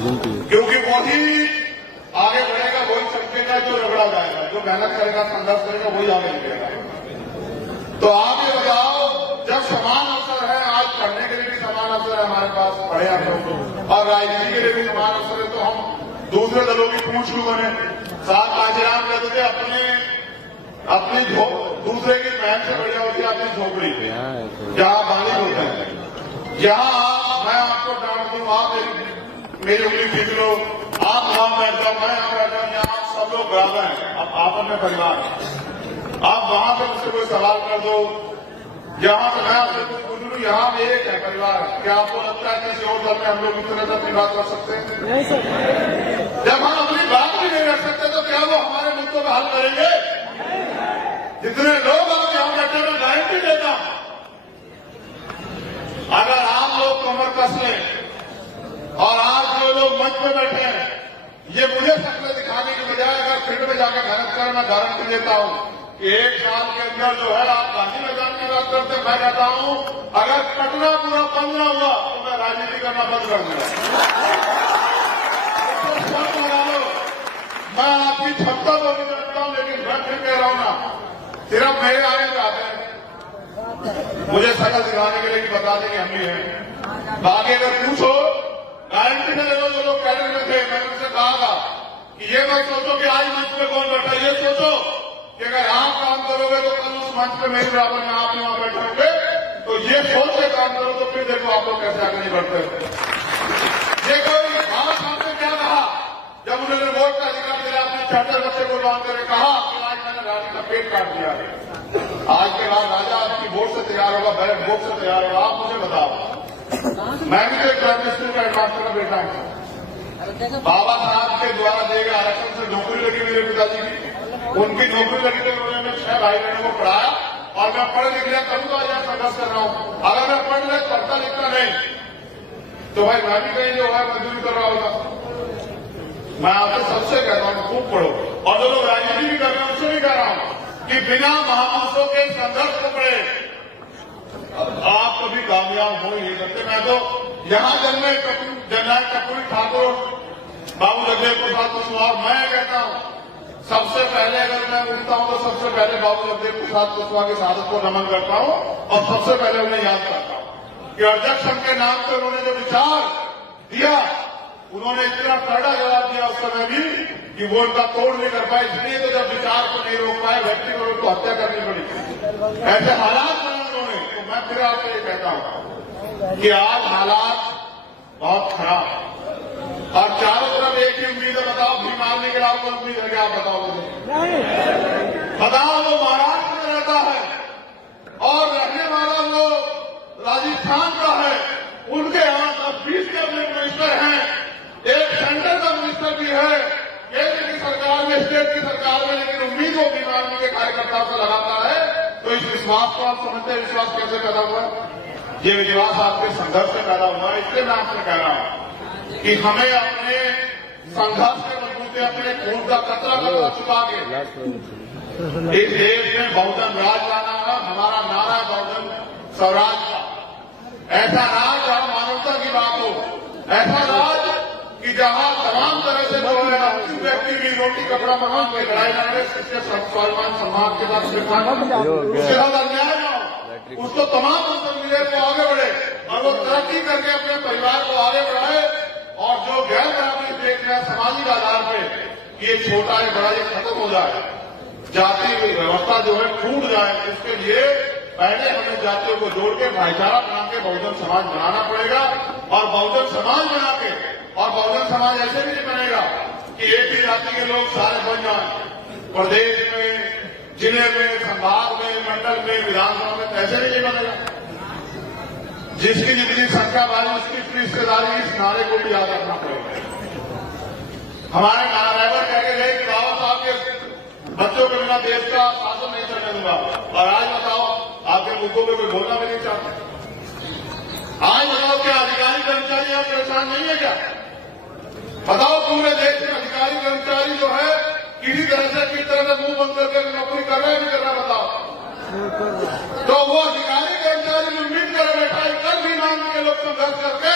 क्योंकि वही आगे बढ़ेगा, वही चमकेगा जो रगड़ा जाएगा, जो मेहनत करेगा, संघर्ष करेगा, वही आगे निकलेगा। तो आप ये बताओ, जब समान अवसर है, आज पढ़ने के लिए भी समान अवसर है हमारे पास, पढ़े आप लोग, और राजनीति के लिए भी समान अवसर है, तो हम दूसरे दलों की पूछ क्यों बने? साथ काजीराम कहते थे अपनी दूसरे की बहन से बढ़िया होती है अपनी झोपड़ी, जहां बालिक होते हैं, जहां मैं आपको डांट दूं, आप मेरी उंगली खींच लो, आप वहां बैठ जाओ, मैं यहां बैठ जाऊं, यहाँ सब लोग बराबर हैं, अब आपस में परिवार है। आप वहां से मुझसे कोई सवाल कर दो, जहां से मैं आपसे कुछ पूछ लूं, यहाँ में एक है परिवार। क्या आपको लगता है किसी और दल में हम लोग इस तरह से अपनी बात कर सकते हैं? नहीं सर। जब हम अपनी बात भी नहीं कर सकते तो क्या वो हमारे मुद्दों का हल करेंगे? जितने लोग आप यहां बैठे, मैं गारंटी देता हूं, अगर आप लोग कमर कस लें और आज जो लोग मंच में बैठे हैं, ये मुझे शक्ल दिखाने की बजाय अगर फील्ड में जाकर मेहनत करें, मैं गारंटी देता हूं कि 1 साल के अंदर जो है, आप गांधी मैदान की बात करते, मैं कहता हूं अगर पटना पूरा बंद न हुआ तो मैं राजनीति करना बंद कर दूंगा। मैं आपकी क्षमता को नहीं जानता हूं, लेकिन मैं फिर कह रहा हूं ना, सिर्फ मेरे आने में आते हैं, मुझे शक्ल दिखाने के लिए बता दें कि हम भी हैं। बाकी अगर पूछो, गारंटी से देखो, जो लोग कैडर में थे, मैंने उनसे कहा था कि ये मत सोचो कि आज मंच पे कौन बैठा, ये सोचो कि अगर आप काम करोगे तो कल उस मंच पे मेरे बराबर में आप वहां बैठे होंगे, तो ये सोच के काम करो, तो फिर देखो आप लोग कैसे आगे नहीं बढ़ते। देखो बाबा साहब ने क्या कहा जब उन्होंने वोट का अधिकार दिया, अपने चार्टर बच्चे को बांध कर कहा कि आज मैंने राजा का पेट काट दिया है, आज के बाद राजा आपकी वोट से तैयार होगा, बैलेट वोट से तैयार होगा। आप मुझे बताओ, मैं भी तो एक प्राइमरी स्कूल का हेडमास्टर का बेटा हूं, बाबा साहब के द्वारा दिए गए आरक्षण से नौकरी लगी मेरे पिताजी की, उनकी नौकरी लगी तो उन्होंने 6 भाई बहनों को पढ़ाया, और मैं पढ़ लिख लिया करूँ तो आज संघर्ष कर रहा हूं। अगर मैं पढ़ लिया पढ़ता लिखता नहीं तो भाई मैं भी कहीं जो है मजदूरी कर रहा होगा। मैं आपसे सबसे कह रहा हूं खूब पढ़ो, और जो लोग राजनीति भी कर रहे हैं उनसे भी कह रहा हूं कि बिना महापुरुषों के संघर्ष को पढ़े आप कभी कामयाब हो ही नहीं सकते। मैं तो यहां जन्मे जननायक कर्पूरी ठाकुर, बाबू जगदेव प्रसाद कुशवाहा, मैं कहता हूं सबसे पहले अगर मैं उठता हूं तो सबसे पहले बाबू जगदेव प्रसाद कुशवाहा की शहादत को नमन करता हूं, और सबसे पहले उन्हें याद करता हूं कि अध्यक्ष के नाम पर उन्होंने जो विचार दिया, उन्होंने इतना कड़ा जवाब दिया उस समय भी कि वो उनका तोड़ नहीं कर पाए, इसलिए तो जब विचार को नहीं रोक पाए, व्यक्ति को उनको हत्या करनी पड़ी, ऐसे हालात बनाए उन्होंने। तो मैं फिर आपसे ये कहता हूं कि आज हालात बहुत खराब, और चारों तरफ एक ही उम्मीद है, बताओ भी मारने के अलावा कोई उम्मीद है क्या? आप बताओ मुझे, बताओ। वो महाराष्ट्र में रहता है और रहने वाला वो राजस्थान का है, उनके यहां 20 कैबिनेट मिनिस्टर हैं, एक सेंटर का मिनिस्टर भी है केंद्र की सरकार में, स्टेट की सरकार में, लेकिन उम्मीद वो बीमारी के कार्यकर्ताओं से लगाता है। तो इस विश्वास को आप समझते हैं, विश्वास कैसे पैदा हुआ? ये विश्वास आपके संघर्ष से पैदा हुआ है। इसलिए मैं आपसे कह रहा हूं कि हमें अपने संघर्ष के बलबूते अपने खून का कतरा छुपा के इस देश में बहुजन राज लाना है। हमारा नारा बहुजन स्वराज का, ऐसा राज जहां मानवता की बात हो, ऐसा राज कि जहां तमाम तरह से जो है अंतिम व्यक्ति भी रोटी कपड़ा मकान के लड़ाई लड़े, उसके स्वाभिमान सम्मान के साथ उसके साथ अन्याय न हो, उसको तमाम अवसर मिले तो आगे बढ़े, और वो तरक्की करके अपने परिवार को आगे बढ़ाए, और जो गैर बराबरी देख रहे हैं सामाजिक आधार पे, ये छोटा है बड़ा ये खत्म हो जाए, जाति व्यवस्था जो है टूट जाए, इसके लिए पहले हमें जातियों को जोड़ के भाईचारा बना के बहुजन समाज बनाना पड़ेगा। और बहुजन समाज बना के, और बहुजन समाज ऐसे भी नहीं बनेगा कि एक ही जाति के लोग सारे बन जाए, प्रदेश में, जिले में, संभाग में, मंडल में, विधानसभा में, ऐसे नहीं बनेगा। जिसकी जितनी संख्या वाली उसकी रिश्तेदारी, इस नारे को भी याद रखना पड़ेगा। हमारे ड्राइवर कह के गए कि बाबा साहब के बच्चों के बिना देश का शासन नहीं चलने दूंगा, और आज बताओ आपके मुद्दों पे कोई बोलना भी नहीं चाहता। आज बताओ क्या अधिकारी कर्मचारी आप परेशान नहीं है क्या? बताओ पूरे देश में अधिकारी कर्मचारी जो है किसी तरह से किस तरह से मुंह बंद करके नौकरी कर रहे हैं, नहीं कर रहा? बताओ। तो वो अधिकारी कर्मचारी उम्मीद कर बैठा है, कल भी मांग के लोग संघर्ष करके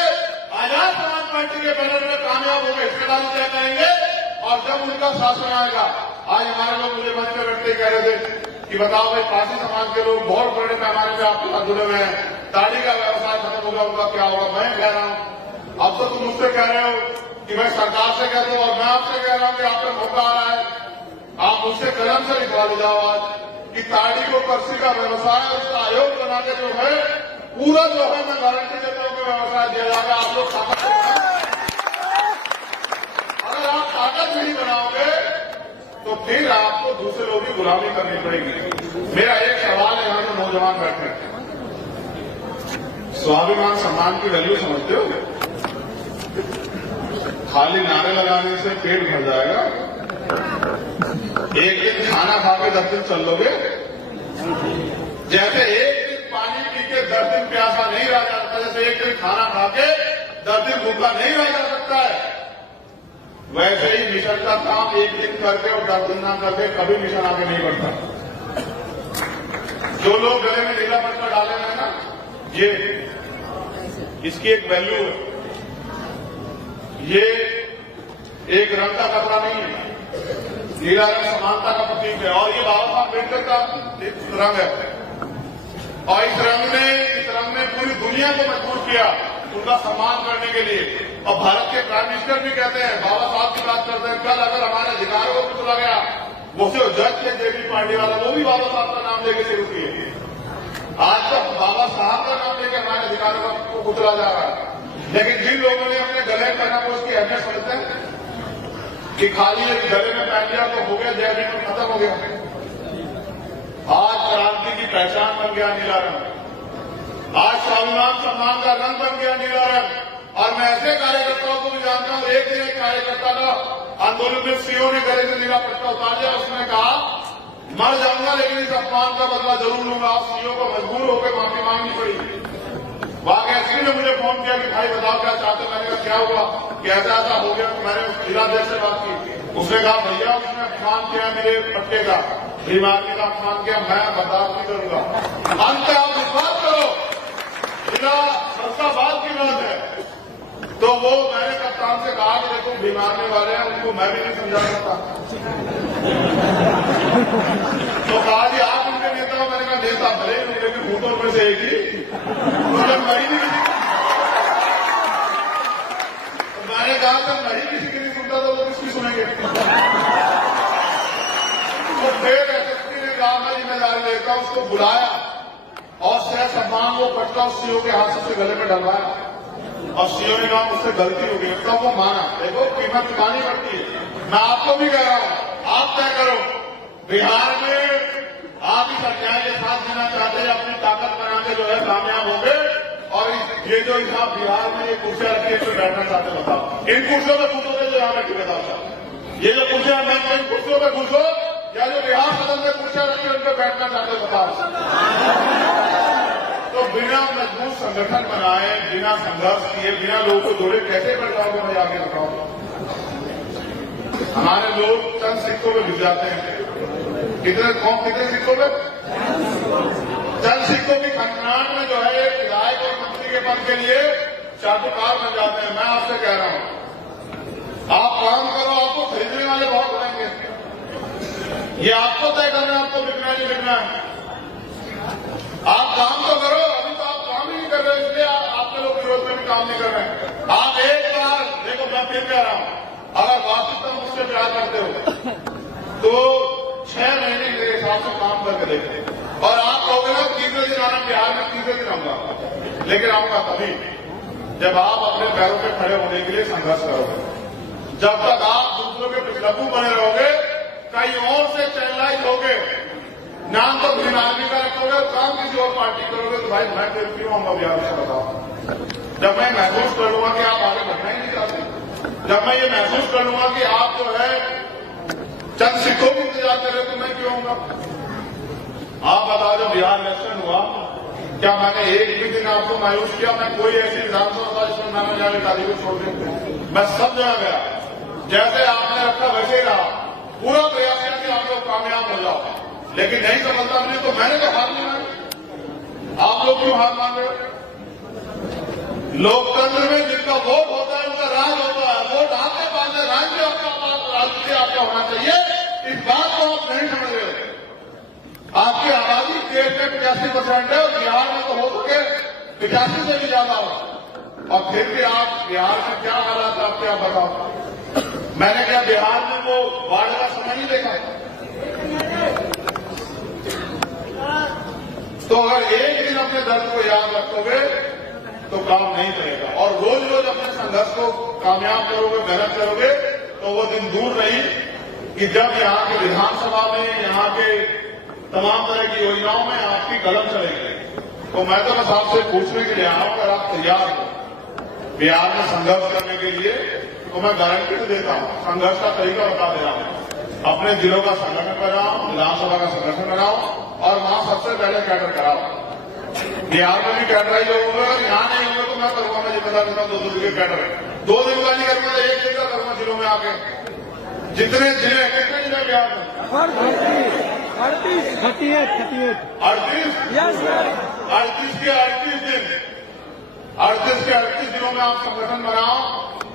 आजाद समाज पार्टी के बैनर में कामयाब होकर हिस्सेदारी तय करेंगे। और जब उनका शासन आएगा, आज हमारे लोग मुझे मंच में बैठते कह रहे थे कि बताओ भाई, पासी समाज के लोग बहुत बड़े पैमाने में आपके साथ जुड़े हुए हैं, दाढ़ी का व्यवसाय खत्म होगा, उनका क्या होगा? मैं कह रहा हूं, अब तो तुम मुझसे कह रहे हो कि मैं सरकार से कह दूं, और मैं आपसे कह रहा हूं कि आप पर मौका आ रहा है, आप मुझसे कलम से लिखवा ले जाओ आज कि ताड़ी को कृषि का व्यवसाय, उसका आयोग बना के जो है पूरा जो है, मैं गारंटी देता हूं कि व्यवसाय दिया जाएगा। आप लोग ताकत, अगर आप ताकत नहीं बनाओगे तो फिर आपको दूसरे लोगों की गुलामी करनी पड़ेगी। मेरा एक सवाल है, यहां जो नौजवान बैठे हैं, स्वाभिमान सम्मान की वैल्यू समझते हो? खाली नारे लगाने से पेट भर जाएगा? एक दिन खाना खा के 10 दिन चल लोगे? जैसे एक दिन पानी पी के 10 दिन प्यासा नहीं रह जा सकता, जैसे एक दिन खाना खा के 10 दिन भूखा नहीं रह जा सकता है, वैसे ही मिशन का काम एक दिन करके और 10 दिन ना करके कभी मिशन आगे नहीं बढ़ता। जो लोग गले में नीला पट्टा डाले हुए हैं ना, ये इसकी एक वैल्यू है। ये एक रंग का कपड़ा नहीं है, नीला रंग समानता का प्रतीक है, और ये बाबा साहब अम्बेडकर का रंग है। और इस रंग ने पूरी दुनिया को मजबूर किया उनका सम्मान करने के लिए। और भारत के प्राइम मिनिस्टर भी कहते हैं, बाबा साहब की बात करते हैं, कल अगर हमारे अधिकारों को कुचला गया, वो जो जज थे जेबी पार्टी वाला, वो भी बाबा साहब का नाम लेके शुरू किए। आज तक बाबा साहब का नाम लेकर हमारे अधिकारों को कुचला जा रहा है। लेकिन जिन लोगों ने अपने गले में पहना, वो उसकी अहमियत समझते हैं कि खाली एक गले में पहन लिया तो हो गया, जय भीम खत्म हो गया। आज क्रांति की पहचान बन गया नीला रंग, आज स्वाभिमान सम्मान का रंग बन गया नीला रंग। और मैं ऐसे कार्यकर्ताओं को भी जानता हूं, एक दिन एक कार्यकर्ता का आंदोलन में सीओ ने गले से नीला पट्टा उतार दिया, उसने कहा मर जाऊंगा लेकिन इस अपमान का बदला जरूर लूंगा। आप सीओ को मजबूर होकर माफी मांगनी पड़ी। वहां के एसपी ने मुझे फोन किया कि भाई बताओ क्या चाहते हो? मैंने कहा क्या हुआ, कैसा ऐसा हो गया? मैंने जिलाध्यक्ष से बात की, उसने कहा भैया उसने अपमान किया मेरे पट्टे का, बीमारी का अपमान किया, मैं बर्दाश्त नहीं करूंगा। अंत आप विश्वास करो, जिला फरसाबाद की बात है, तो वो मैंने कप्तान से कहा कि देखो बीमारने वाले हैं, उनको मैं भी नहीं समझा सकता। तो कहा जी आप उनके नेता हो? मैंने कहा नेता भले ही, लेकिन भूतों में से एक ही, तो मरी नहीं किसी। मैंने कहा था नहीं किसी की नहीं सुनता तो वो किसकी सुनेंगे? तो फिर एसएसपी ने कहा मैं जिम्मेदारी लेता हूं, उसको बुलाया और सह सम्मान वो पट्टा उस सीओ के हाथ से उसके गले में डलवाया। और सीओ ने कहा मुझसे गलती हो गई, तब वो माना। देखो कीमत चुकानी पड़ती है। मैं आपको भी कह रहा हूं, आप तय करो, बिहार में आप इस अन्याय के साथ जीना चाहते हैं, अपनी ताकत बना के जो है कामयाब होंगे। और ये जो आप बिहार में ये कुर्सियां रखी है, इसमें बैठना चाहते बताओ, इन कुर्सियों पर घुसोगे जो यहाँ बैठी बताओ, ये जो कुर्सियां मैं इन कुर्सियों पर घुसो, या जो बिहार सदन में कुर्सियां रखी है उन पर बैठना चाहते बताओ। तो बिना मजबूत संगठन बनाए, बिना संघर्ष किए, बिना लोगों को जोड़े कैसे बढ़ जाओगे? मुझे आगे बताओ। हमारे लोग चंद सिक्कों में घुस जाते हैं। कितने सिक्कों में? चंद सिक्कों की खनखनाहट में जो है एक विधायक और मंत्री के पद के लिए चाटुकार बन जाते हैं। मैं आपसे कह रहा हूं, आप काम करो, आपको खरीदने वाले बहुत रहेंगे। ये आपको तय करना है, आपको बिकना नहीं बिकना है। आप काम तो करो, अभी तो आप काम ही नहीं कर रहे, इसलिए आपके लोग विरोध में भी काम नहीं कर रहे हैं। आप एक बार देखो, मैं फिर कह रहा हूं, अगर वास्तविकता मुझसे प्यार करते हो तो 6 महीने मेरे हिसाब से काम करके देखते। और आप कहोगे ना तीसरे दिन आना, बिहार में तीसरे दिन आऊंगा, लेकिन आऊंगा तभी जब आप अपने पैरों पे खड़े होने के लिए संघर्ष करोगे। जब तक आप दूसरों के पिछलग्गू बने रहोगे, कहीं और से चैनलाइज होगे, नाम तो ग्रीन आर्मी का रखोगे, काम किसी और पार्टी करोगे, तो भाई मैं फिर क्यों आऊंगा बिहार से? बताओ। जब मैं महसूस कर लूंगा कि आप आगे बढ़ना ही नहीं चाहते, जब मैं ये महसूस कर लूंगा कि आप जो है चंद सिक्कों की इंतजार कर रहे, तो मैं क्यों आऊंगा? आप बताओ, जब बिहार इलेक्शन हुआ, क्या मैंने एक भी दिन आपको मायूस किया? मैं कोई ऐसी विधानसभा था जिसमें मैंने जाने गाड़ी को छोड़ देते, मैं सब जगह गया, जैसे आपने रखा वैसे ही रहा, पूरा प्रयास किया कि आप लोग कामयाब हो जाओ। लेकिन नहीं समझता मुझे, तो मैंने तो हार नहीं मांगी। आप लोग क्यों हार मान रहे हो? लोकतंत्र में जिनका वोट होता है उनका राज होता है। वोट आपके पास है, राज्य आपका पास, राजनीति आपका होना चाहिए। इस बात को आप नहीं समझ रहे हो। आपकी आबादी देश में 85% है और बिहार में तो हो सके 85 से भी ज्यादा हो, और फिर भी आप बिहार में क्या हालात आप क्या बताओ। मैंने क्या बिहार में वो बाढ़ का समय नहीं देखा? तो अगर एक दिन अपने दर्द को याद रखोगे तो काम नहीं चलेगा, और रोज रोज अपने संघर्ष को कामयाब करोगे, मेहनत करोगे, तो वो दिन दूर नहीं कि जब यहाँ के विधानसभा में, यहाँ के तमाम तरह की योजनाओं में आपकी कलम चलेगी। तो मैं तो बस आपसे पूछने के लिए आया हूं, अगर आप तैयार हो बिहार में संघर्ष करने के लिए, तो मैं गारंटी तो देता हूं, संघर्ष का तरीका बता दे रहा हूं। अपने जिलों का संगठन बनाओ, विधानसभा का संगठन बनाओ, और वहां सबसे पहले कैडर कराओ। बिहार में भी कैडर ही लोग होंगे, और यहाँ नहीं होंगे तो मैं करूंगा, मैं जिम्मेदार देता हूं 2 दिन के कैडर। 2 दिन का नहीं करूंगा, 1 दिन का करूंगा जिलों में आके। जितने जिले, कितने जिले बिहार में? 38 के 38 दिन, 38 के 38 दिनों में आप संगठन बनाओ।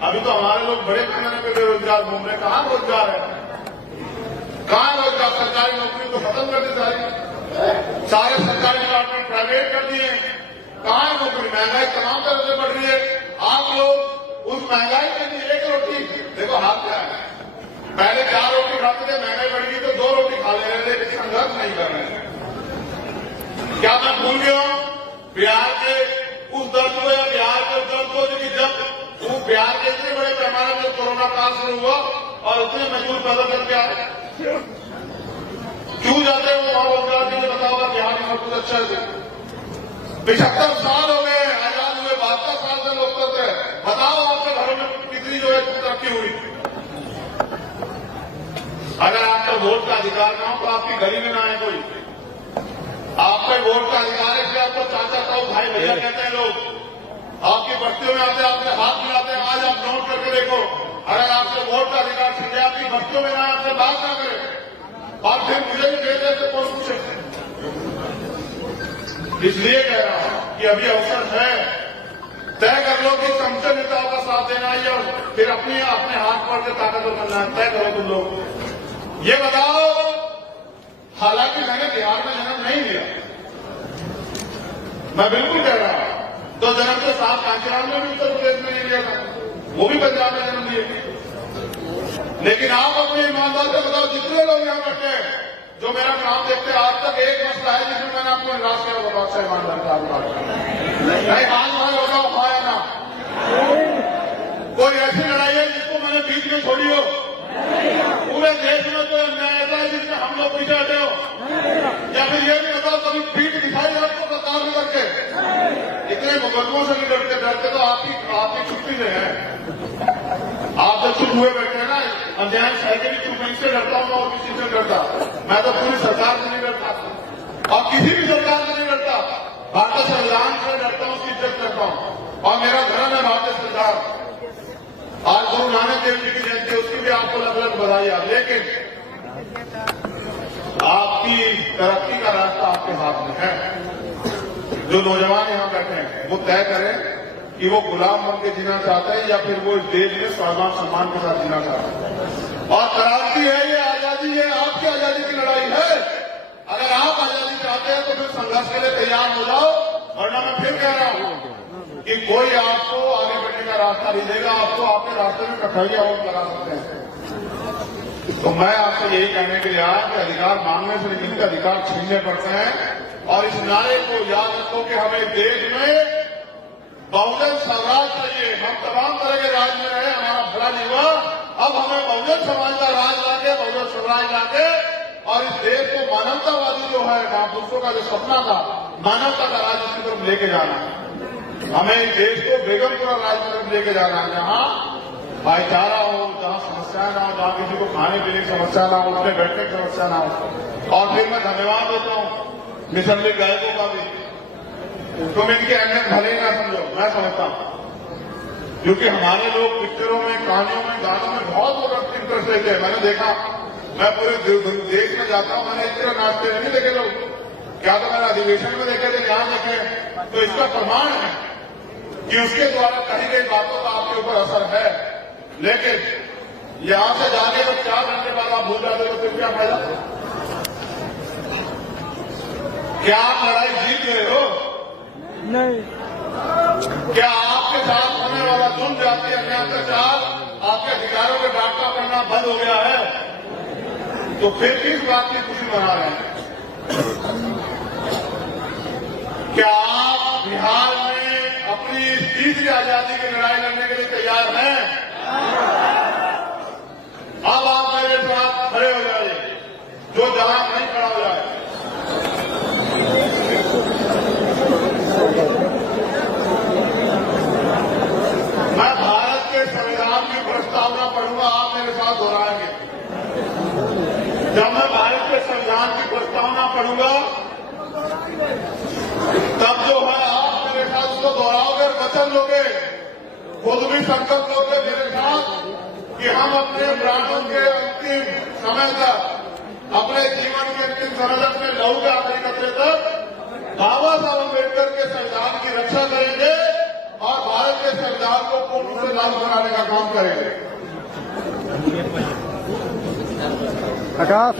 अभी तो हमारे लोग बड़े पैमाने पे बेरोजगार घूम रहे हैं। कहाँ रोजगार है? कहाँ रोजगार? सरकारी नौकरी तो खत्म कर दी सारे सरकारी डिपार्टमेंट प्राइवेट कर दिए। कहाँ नौकरी? महंगाई तमाम तरह से बढ़ रही है। आप लोग उस महंगाई के लिए 1 रोटी, देखो हाथ क्या है, पहले 4 रोटी खाते थे, महंगाई बढ़ गई तो 2 रोटी खा ले रहे थे, लेकिन संघर्ष नहीं कर रहे हैं। क्या मैं भूल गया हूं बिहार के उस दर्द को, या बिहार के उस दर्द को, जो कि जब वो बिहार के इतने बड़े पैमाने पर कोरोना काल शुरू हुआ और उतने मजदूर पैदा करके आए, क्यों जाते हैं वो वहां रोजगार के लिए? बताओ, बिहार में सब कुछ अच्छा है। 75 साल हो गए आजाद हुए, 72 साल से लोकतंत्र है। बताओ आपके घरों में कितनी जो है तरक्की हुई? अगर आपका वोट का अधिकार ना हो तो आपकी गली में ना आए कोई। आपका वोट का अधिकार है, इसलिए आपको चाचा ताऊ भाई भैया कहते हैं लोग। आपकी बस्तियों में आते, आपसे हाथ मिलाते हैं। आज आप नोट करके देखो, अगर आपसे वोट का अधिकार छीन जाए, आपकी बस्तियों में ना आपसे बात ना करे, और फिर मुझे भी दे दे तो कौन पूछे? इसलिए कह रहा हूं कि अभी अवसर है, तय कर लो कि चमचे नेताओं का साथ देना है और फिर अपने हाथ पर से ताकतवर करना है। तय करो तुम लोग। ये बताओ, हालांकि मैंने बिहार में जन्म नहीं लिया, मैं बिल्कुल कह रहा हूं, तो जन्म के साथ कांचीराम में भी उत्तर प्रदेश में नहीं लिया था, वो भी पंजाब में जन्म लिए। लेकिन आप अपने ईमानदार से बताओ, जितने लोग यहां बैठे हैं जो मेरा काम देखते हैं, आज तक एक मसला है जिसमें मैंने आपको निराश किया होगा? अच्छा ईमानदार का नहीं, हाथ मार बताओ, हाँ या ना? कोई ऐसी लड़ाई है जिसको मैंने बीच में छोड़ी हो? पूरे देश में कोई अन्याय ऐसा है जिसमें हम लोग पीछे हटे हो? या फिर ये भी बताओ, कभी पीठ दिखाई दे आपको सरकार में करके? इतने मुकदमों से नहीं डरते तो आपकी छुट्टी से है। आप तो चुप हुए बैठे हैं ना, अन्याय सहके भी चुप नहीं से डरता हूं, और किसी से डरता मैं तो पूरी सरकार से नहीं डरता, और किसी भी सरकार से नहीं डरता। भारतीय संविधान से डरता हूं, उसकी इज्जत करता हूं, और मेरा धर्म है भारतीय संविधान। आज गुरु नानक देव जी की जयंती, उसकी भी आपको अलग अलग बधाई। लेकिन आपकी तरक्की का रास्ता आपके हाथ में है। जो नौजवान यहां बैठे हैं वो तय करें कि वो गुलाम बन के जीना चाहते हैं या फिर वो इस देश में स्वाभिमान सम्मान के साथ जीना चाहते हैं। और क्रांति है, ये आजादी है, आपकी आजादी की लड़ाई है। अगर आप आजादी चाहते हैं तो फिर संघर्ष के लिए तैयार हो जाओ, वरना मैं फिर कह रहा हूं कि कोई आपको आगे बढ़ने का रास्ता नहीं देगा। आपको आपके रास्ते में कठौतियां और लगा सकते हैं। तो मैं आपसे यही कहने के लिए आया कि अधिकार मांगने से लेकिन इनके अधिकार छीनने पड़ते हैं। और इस नारे को याद रखो कि हमें देश में बहुजन स्वराज चाहिए। हम तमाम तरह के राज में रहे, हमारा भला नहीं हुआ। अब हमें बहुजन समाज का राज लाके, बहुजन स्वराज लाके, और इस देश को मानवतावादी जो है, महापुरुषों का जो सपना था, मानवता का राज की तरफ लेके जाना है। हमें इस देश को बेगमपुरा राज की तरफ लेके जाना है, जहां भाईचारा हो, जहां समस्याएं ना हो, जहां किसी को खाने पीने की समस्या ना हो, उठने बैठने की समस्या ना हो। और फिर मैं धन्यवाद देता हूं मिशन गायकों का भी। तुम इनकी अहमियत भले ही ना समझो, मैं समझता हूं, क्योंकि हमारे लोग पिक्चरों में, कहानियों में, गानों में बहुत इंटरेस्ट लेते हैं। मैंने देखा, मैं पूरे देश में जाता हूं, मैंने इस तरह नाचते नहीं देखे लोग। क्या तो मैंने अधिवेशन में देखे थे, यहां देखे, तो इसका प्रमाण है कि उसके द्वारा कही गई बातों का आपके ऊपर असर है, लेकिन यहां से जाने को 4 घंटे बाद आप भूल जाते तो फिर क्या फायदा? क्या आप लड़ाई जीत गए हो? नहीं। क्या आपके साथ होने वाला जुल्म, जाति, अन्याय, अत्याचार, आपके अधिकारों के डांटना पड़ना बंद हो गया है? तो फिर किस बात की खुशी मना रहे हैं? क्या आप बिहार में अपनी तीसरी आजादी की लड़ाई लड़ने के लिए तैयार हैं? अब आप मेरे साथ खड़े हो जाइए, जो जहां नहीं खड़ा हो जाए। मैं भारत के संविधान की प्रस्तावना पढ़ूंगा, आप मेरे साथ दोहराएंगे। जब मैं भारत के संविधान की प्रस्तावना पढ़ूंगा तब जो है आप मेरे साथ उसको दोहराओगे, वचन लोगे, खुद भी संकल्प लोगे मेरे साथ कि हम अपने प्राणों के अंतिम समय तक, अपने जीवन के अंतिम समय तक, अपने लहू के आखिरी कतरे तक बाबा साहब अम्बेडकर के संविधान की रक्षा करेंगे और भारत के संविधान को पूर्ण रूप से लागू बनाने का काम करेंगे। आकाश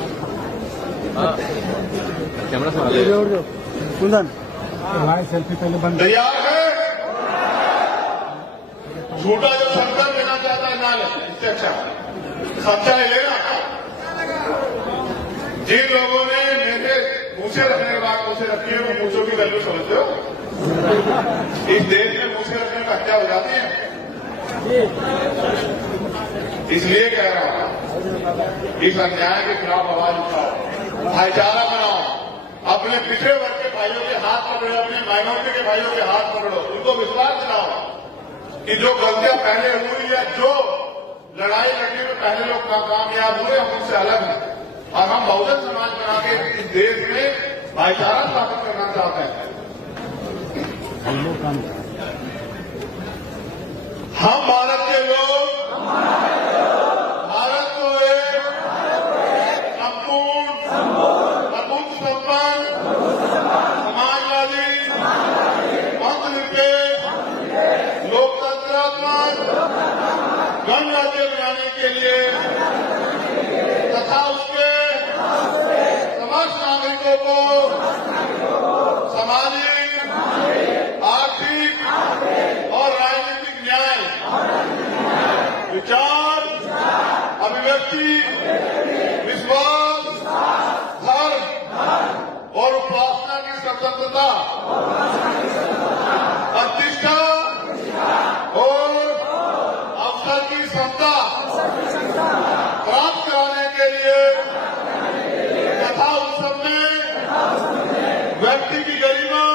कैमरा से कुंदन सेल्फी पहले बंद। तैयार है? झूठा जो संकल्प लेना चाहता है ना ले, इससे अच्छा सच्चाई लेना। जिन लोगों ने मेरे मूछे रखने के बाद मूछे रखी है, वो मूछों की वैल्यू समझते हो? इस देश में मूछे रखने का हत्या हो जाती है। इसलिए कह रहा हूं, इस अन्याय के खिलाफ आवाज उठाओ, भाईचारा बनाओ, अपने पिछड़े वर्ग के भाइयों के हाथ पकड़ो, अपने माइनॉरिटी के भाइयों के हाथ पकड़ो, उनको विश्वास दिलाओ कि जो गलतियां पहले हुई है, जो लड़ाई लड़ने में पहले लोग कामयाब हुए, हम उनसे अलग हैं और हम बहुजन समाज बना के इस देश में भाईचारा स्थापित करना चाहते हैं। हम भारत के लोग भारत को एक संपूर्ण, अपूर्ण, संपन्न, समाजवादी, धर्मनिरपेक्ष, लोकतंत्रात्मक गणराज्य बनाने के लिए तथा उसके समस्त नागरिकों को सामाजिक, आर्थिक और राजनीतिक न्याय, विचार, अभिव्यक्ति, विश्वास, धर्म और उपासना की स्वतंत्रता, प्रतिष्ठा और अवसर की समता प्राप्त कराने के लिए तथा उन सब में व्यक्ति की गरिमा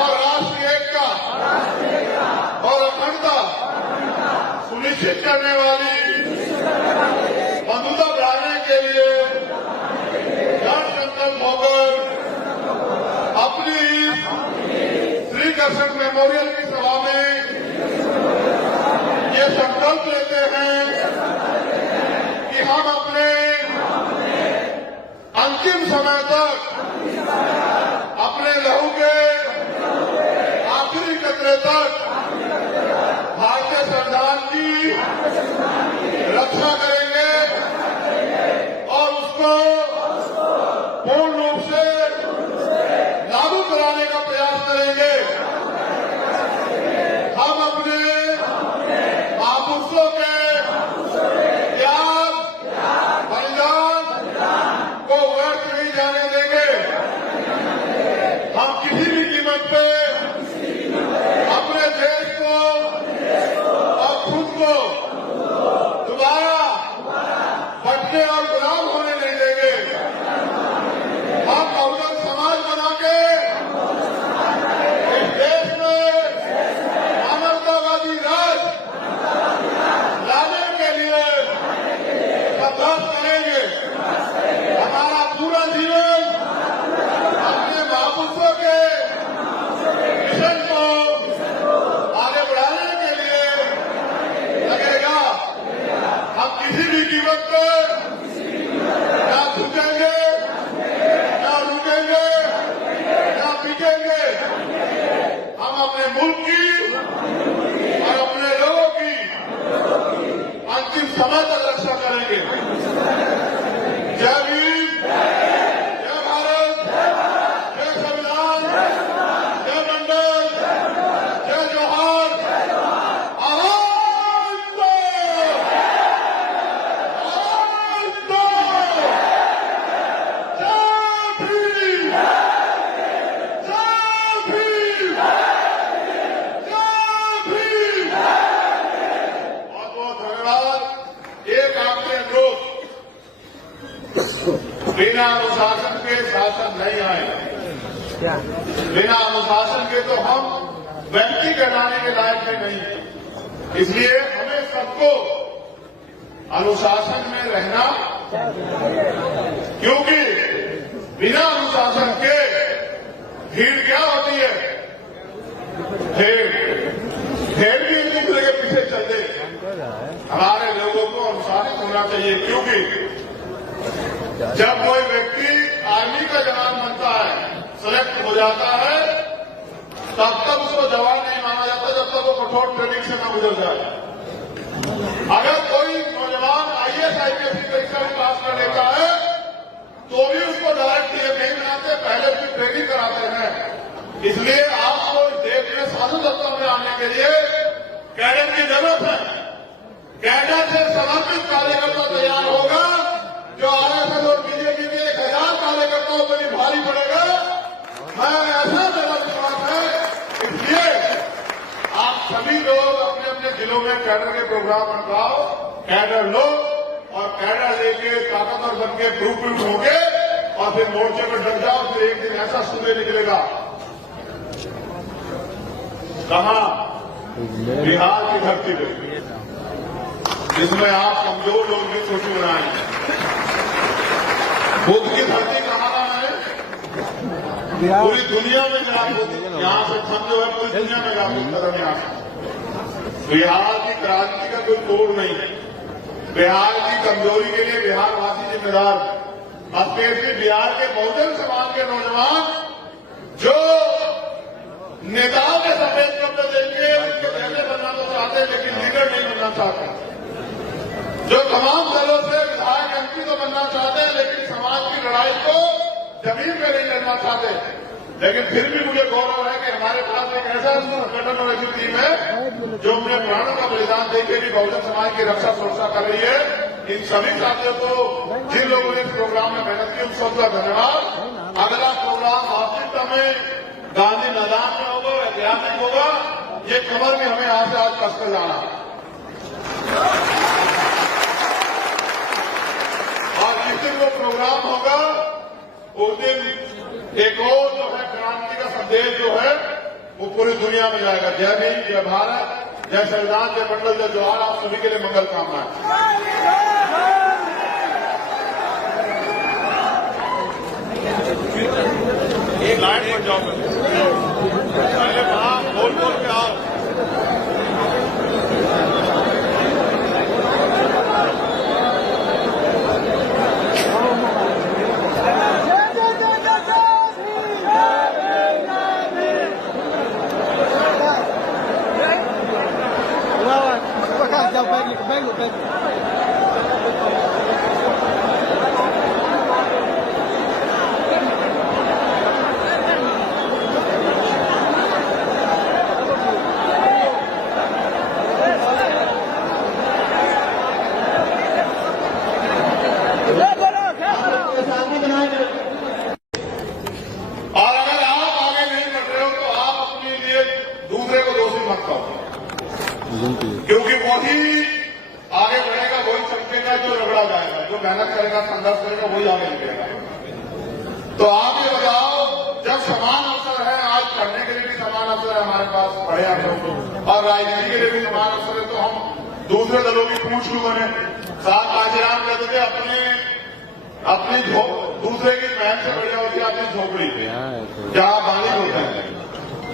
और राष्ट्रीय एकता और अखंडता सुनिश्चित करने वाली बंधुता बढ़ाने के लिए दृढ़ संकल्प होकर अपनी श्री कृष्ण मेमोरियल की सभा में ये संकल्प लेते हैं कि हम अपने अंतिम समय तक अपने लहू के आखिरी कतरे तक भारतीय संविधान की रक्षा करेंगे और उसको पूर्ण रूप से लागू कराने का प्रयास करेंगे। बिना अनुशासन के तो हम व्यक्ति कहलाने के लायक भी नहीं। इसलिए हमें सबको अनुशासन में रहना, क्योंकि बिना अनुशासन के भीड़ क्या होती है? भेड़ भी एक दूसरे के पीछे चलते। हमारे लोगों को अनुशासित होना चाहिए, क्योंकि जब कोई व्यक्ति आर्मी का जवान बनता है, सेलेक्ट हो जाता है, तब तक उसको जवान नहीं माना जाता जब तक वो कठोर ट्रेनिंग से न गुजर जाए। अगर कोई नौजवान IAS IPS की परीक्षा में पास कर लेता है तो भी उसको डायरेक्ट ये नहीं बनाते, पहले उसकी ट्रेनिंग कराते हैं। इसलिए आपको इस देश में शासन सत्ता में आने के लिए कैडर की जरूरत है। कैडर से समर्पित कार्यकर्ता तैयार होगा जो RSS और बीजेपी के 1000 कार्यकर्ताओं पर भी भारी पड़ेगा। मैं ऐसा मेरा विश्वास है। इसलिए आप सभी लोग अपने अपने जिलों में कैडर के प्रोग्राम बनाओ, कैडर लो और कैडर लेके ताकतवर बन के प्रूफ होंगे और फिर मोर्चे पर डट जाओ। फिर एक दिन ऐसा सूर्य निकलेगा, कहां? बिहार की धरती पे, जिसमें आप कमजोर लोग भी सोचू बनाएंगे। बुद्ध की धरती कहां है? पूरी दुनिया में जागृति, यहां से समझो है पूरी दुनिया में जागृत कदम यहाँ से। बिहार की क्रांति का कोई तोड़ नहीं है। बिहार की कमजोरी के लिए बिहारवासी जिम्मेदार है। स्पेशली बिहार के बहुजन समाज के नौजवान जो नेताओं के सफेद कपड़े देके उनके जैसे बनना तो चाहते हैं, लेकिन लीडर नहीं बनना चाहते। जो तमाम दलों से विधायक MP तो बनना चाहते हैं, लेकिन समाज की लड़ाई को जमीन में नहीं लड़ना चाहते। लेकिन फिर भी मुझे गौरव है कि हमारे पास एक ऐसा संगठन और ऐसी टीम है जो अपने प्राणों का बलिदान देकर भी बहुजन समाज की रक्षा सुरक्षा कर रही है। इन सभी साथियों को, जिन लोगों ने इस प्रोग्राम में मेहनत की, उन सबका धन्यवाद। अगला प्रोग्राम वास्तविकता में गांधी मैदान में होगा, ऐतिहासिक होगा। ये खबर भी हमें यहां से आज कसकर जाना है। और जिस दिन वो प्रोग्राम होगा उस दिन एक और जो है क्रांति का संदेश जो है वो पूरी दुनिया में जाएगा। जय भीम, जय भारत, जय संविधान, जय मंडल, जय जोहार। आप सभी के लिए मंगल कामनाएं। एक लाइन पर जाओ, पहले वहां बोल बोल के आओ। और अगर आप आगे नहीं बढ़ रहे हो तो आप अपने लिए दूसरे को दोषी मत करो, क्योंकि वही आगे बढ़ेगा, वही चमकेगा जो रगड़ा जाएगा, जो मेहनत करेगा, संघर्ष करेगा, वही आगे निकलेगा। तो आप ये बताओ, जब समान अवसर है, आज पढ़ने के लिए भी समान अवसर है हमारे पास, पढ़े आप लोग, और राजनीति के लिए भी समान अवसर है, तो हम दूसरे दलों की पूछ क्यों बने? साथ काशीराम कहते थे अपनी दूसरे की बहन से बढ़िया होती है अपनी झोपड़ी पे, जहां बालिग होता है,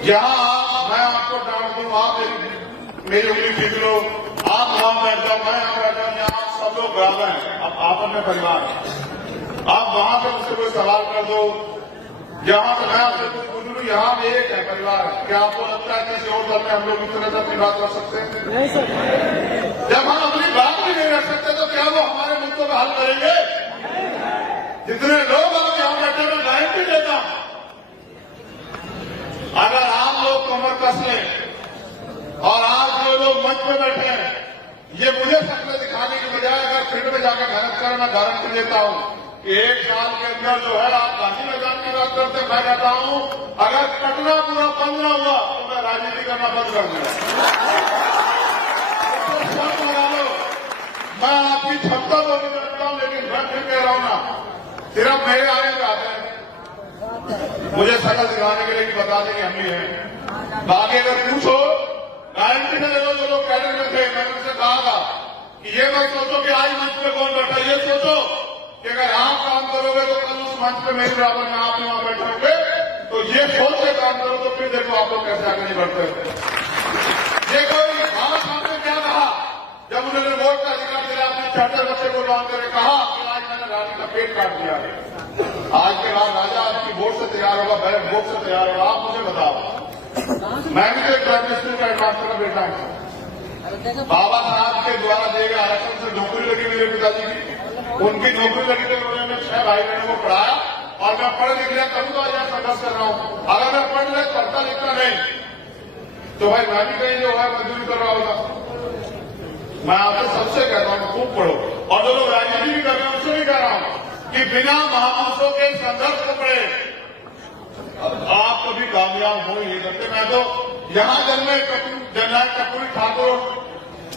जहां मैं आपको डांट दूं, आप मेरी उंगली खींच लो, आप वहां बैठ जाओ, मैं यहां बैठ जाऊं, यहाँ सब लोग बराबर हैं, अब आपस में परिवार है। आप वहां से मुझसे कोई सवाल कर दो, जहां से मैं आपसे कुछ पूछ लूं, यहाँ भी एक है, परिवार है। क्या आपको लगता है किसी और दल में हम लोग इस तरह से अपनी बात कर सकते हैं? नहीं सर। जब हम अपनी बात भी नहीं रख सकते तो क्या वो हमारे मुद्दों का हल करेंगे? जितने लोग आप यहां बैठे, मैं गारंटी देता हूं, अगर आप लोग कमर कस लें और आज जो लोग मंच पे बैठे हैं, ये मुझे सपने दिखाने की बजाय अगर फील्ड में जाकर मेहनत करें, मैं गारंटी देता हूं कि 1 साल के अंदर जो है, आप गांधी मैदान की बात करते, मैं कहता हूं अगर पटना पूरा बंद न हुआ तो मैं राजनीति करना बंद कर दूंगा। मैं आपकी क्षमता को भी जानता हूं, लेकिन मैं फिर कह रहा हूं ना, सिर्फ मेरे आने पे आते हैं, मुझे शकल दिखाने के लिए कि बता दें कि हम ही हैं। बाकी अगर पूछो गारंटी से देखो, जो लोग कैडर में थे, मैंने उनसे कहा था कि ये मत सोचो कि आज मंच पे कौन बैठा, ये सोचो कि अगर आप काम करोगे तो कल उस मंच पे मेरे बराबर में आप वहां बैठे होंगे। तो ये सोच के काम करो तो फिर देखो आप लोग कैसे आगे नहीं बढ़ते। ये कोई बाबा साहब ने क्या कहा जब उन्होंने वोट का अधिकार दिया, अपने चार्टर बच्चे को लॉन्च करके कहा कि आज मैंने रानी का पेट काट दिया है। आज के बाद राजा आपकी वोट से तैयार होगा, बैरक वोट से तैयार होगा। आप मुझे बताओ, मैं भी तो एक प्राइमरी स्कूल का हेडमास्टर का बेटा हूं। बाबा साहब के द्वारा दिए गए आरक्षण से नौकरी लगी मेरे पिताजी की, उनकी नौकरी लगी तो उन्होंने 6 भाई बहनों को पढ़ाया और मैं पढ़ लिख लिया तभी तो आज संघर्ष कर रहा हूं। अगर मैं पढ़ लिख पढ़ता लिखता नहीं तो भाई मैं भी कहीं जो है मजदूरी कर रहा होगा। मैं आपको सबसे कहता हूं खूब पढ़ो, और जो लोग राजनीति भी कर रहे हैं उनसे भी कह रहा हूं कि बिना महापुरुषों के संघर्ष को पढ़े आप कभी कामयाब हो ही नहीं सकते। मैं तो यहां जन्मे जननायक कर्पूरी ठाकुर,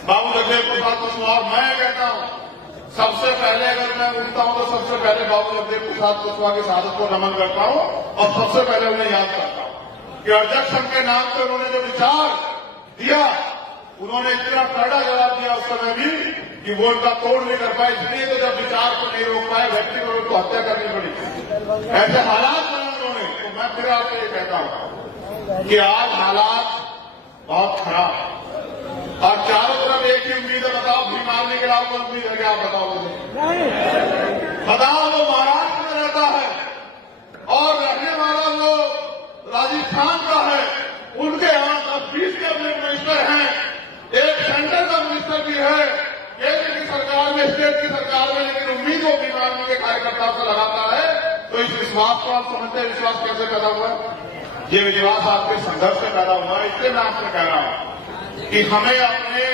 बाबू जगदेव प्रसाद कुशवाहा, मैं कहता हूं सबसे पहले अगर मैं उठता हूं तो सबसे पहले बाबू जगदेव प्रसाद कुशवाहा की शहादत को नमन करता हूं और सबसे पहले उन्हें याद करता हूं कि अध्यक्ष के नाम पर उन्होंने जो विचार दिया, उन्होंने इतना कड़ा जवाब दिया उस समय भी कि वो उनका तोड़ नहीं कर पाए। इसलिए तो जब विचार को नहीं रोक पाए, व्यक्ति को उनको हत्या करनी पड़ी। ऐसे हालात बनाए उन्होंने। तो मैं फिर आपसे ये कहता हूं कि आज हालात बहुत खराब और चारों तरफ एक ही उम्मीद है। बताओ भी मारने के अलावा कोई उम्मीद है क्या? आप बताओ मुझे, बताओ। वो महाराष्ट्र में रहता है और रहने वाला वो राजस्थान का है, उनके यहां 10-20 कैबिनेट मिनिस्टर हैं, एक सेंटर का मिनिस्टर भी है केंद्र की सरकार में, स्टेट की सरकार में, लेकिन उम्मीद वो बीमारी के कार्यकर्ताओं से लगाता है। तो इस विश्वास को आप समझते हैं, विश्वास कैसे पैदा हुआ? ये विश्वास आपके संघर्ष से पैदा हुआ है। इसलिए मैं आपसे कह रहा हूं कि हमें अपने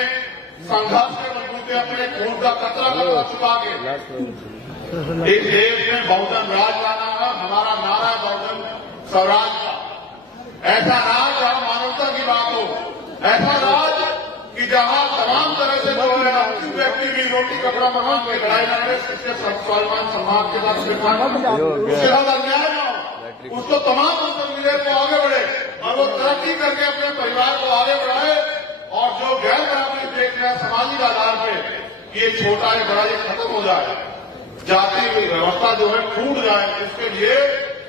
संघर्ष के मजबूती, अपने खून का कतरा कतरा छुपा के इस देश में बहुजन राज लाना है। हमारा नारा बहुजन स्वराज का, ऐसा राज जहां मानवता की बात हो, ऐसा राज कि जहां तमाम तरह से जो है व्यक्ति भी रोटी कपड़ा मकान में लड़ाई न करे, उसके स्वाभिमान सम्मान के साथ उसके साथ अन्याय न हो, उसको तमाम अवसर मिले तो आगे बढ़े और वो तरक्की करके अपने परिवार को आगे बढ़ाए। और जो गैर बराबरी देश में सामाजिक आधार पे ये छोटा है बड़ा ये खत्म हो जाए, जाति व्यवस्था जो है टूट जाए, इसके लिए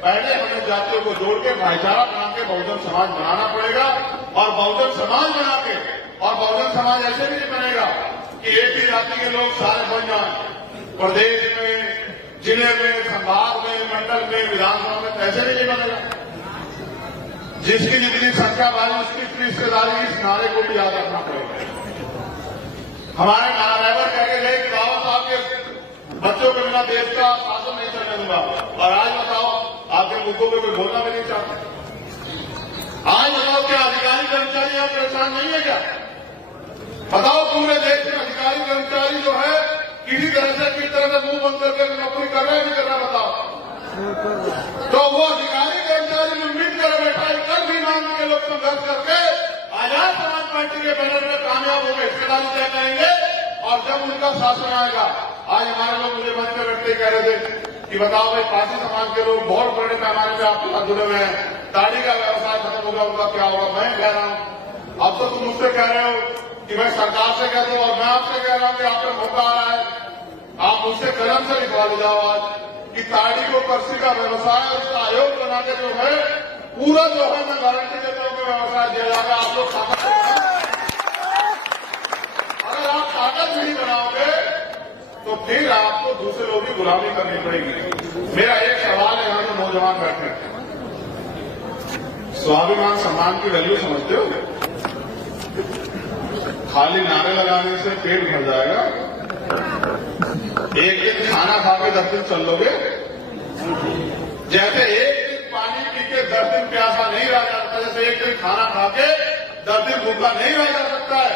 पहले हमें जातियों को जोड़ के भाईचारा बना के बहुजन समाज बनाना पड़ेगा। और बहुजन समाज बना के, और बहुजन समाज ऐसे भी नहीं बनेगा कि एक ही जाति के लोग सारे बन जाएं। प्रदेश में, जिले में, संभाग में, मंडल में, विधानसभा में, ऐसे भी नहीं बनेगा। जिसकी जितनी संख्या बढ़ी उसकी इतनी हिस्सेदारी, इस नारे को भी याद रखना पड़ेगा। हमारे महाराइवर कह के गए कि बाबा साहब के बच्चों के बिना देश का शासन नहीं चलने दूंगा, और आज बताओ आपके मुद्दों पर कोई बोलना भी नहीं चाहता। आज बताओ क्या अधिकारी कर्मचारी आप परेशान नहीं है क्या? बताओ पूरे देश में अधिकारी कर्मचारी जो है किसी तरह से मुंह बंद करके नौकरी कर रहे हैं, नहीं कर रहा? बताओ। तो वो अधिकारी कर्मचारी उम्मीद कर बैठा है, कल भी नाम के लोग संघर्ष करके आजाद समाज पार्टी के बैनर में कामयाब हो गए, हिस्सेदारी तय करेंगे। और जब उनका शासन आएगा, आज हमारे लोग मुझे मंच में बैठते कह रहे थे कि बताओ भाई पार्टी समाज के लोग बहुत बड़े पैमाने में आपके साथ जुड़े हुए हैं, दाढ़ी का व्यवसाय खत्म होगा, उनका क्या होगा? मैं कह रहा हूं, अब तो तुम मुझसे कह रहे हो कि भाई सरकार से कह दो, और मैं आपसे कह रहा हूं कि आप पर मौका आ रहा है, आप मुझसे कलम से लिखवा ले जाओ आज कि दाढ़ी को पर्ची का व्यवसाय, उसका आयोग बना के जो है पूरा जो है मैं गारंटी देता हूं कि व्यवसाय दिया जाएगा। आप लोग ताकत, अगर आप ताकत नहीं बनाओगे तो फिर आपको दूसरे लोगों की गुलामी करनी पड़ेगी। मेरा एक सवाल है, यहां जो नौजवान बैठे हैं, स्वाभिमान सम्मान की वैल्यू समझते हो? खाली नारे लगाने से पेट भर जाएगा? एक दिन खाना खा के 10 दिन चल लोगे? जैसे एक दिन पानी पी के 10 दिन प्यासा नहीं रह जाता, जैसे एक दिन खाना खा के 10 दिन भूखा नहीं रह जा सकता है,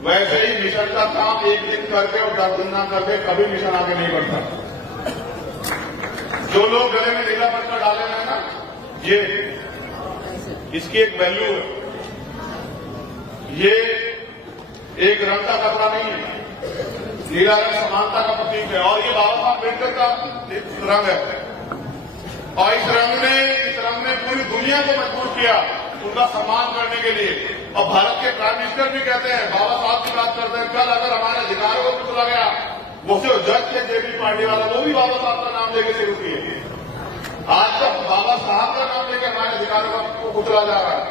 वैसे ही मिशन का काम एक दिन करके और 10 दिन ना करके कभी मिशन आगे नहीं बढ़ता। जो लोग गले में नीला पट्टा डाले हैं ना, ये इसकी एक वैल्यू है। ये एक रंग का कपड़ा नहीं है, नीला रंग समानता का प्रतीक है, और ये बाबा साहब अम्बेडकर का रंग है। और इस रंग ने पूरी दुनिया को मजबूर किया उनका सम्मान करने के लिए। और भारत के प्राइम मिनिस्टर भी कहते हैं, बाबा साहब की बात करते हैं, कल अगर हमारे अधिकारों को कुचला गया, वो जो जज थे जेबी पार्टी वाला, वो भी बाबा साहब का नाम लेके शुरू किए। आज तक बाबा साहब का नाम लेके हमारे अधिकारों को कुचला जा रहा है।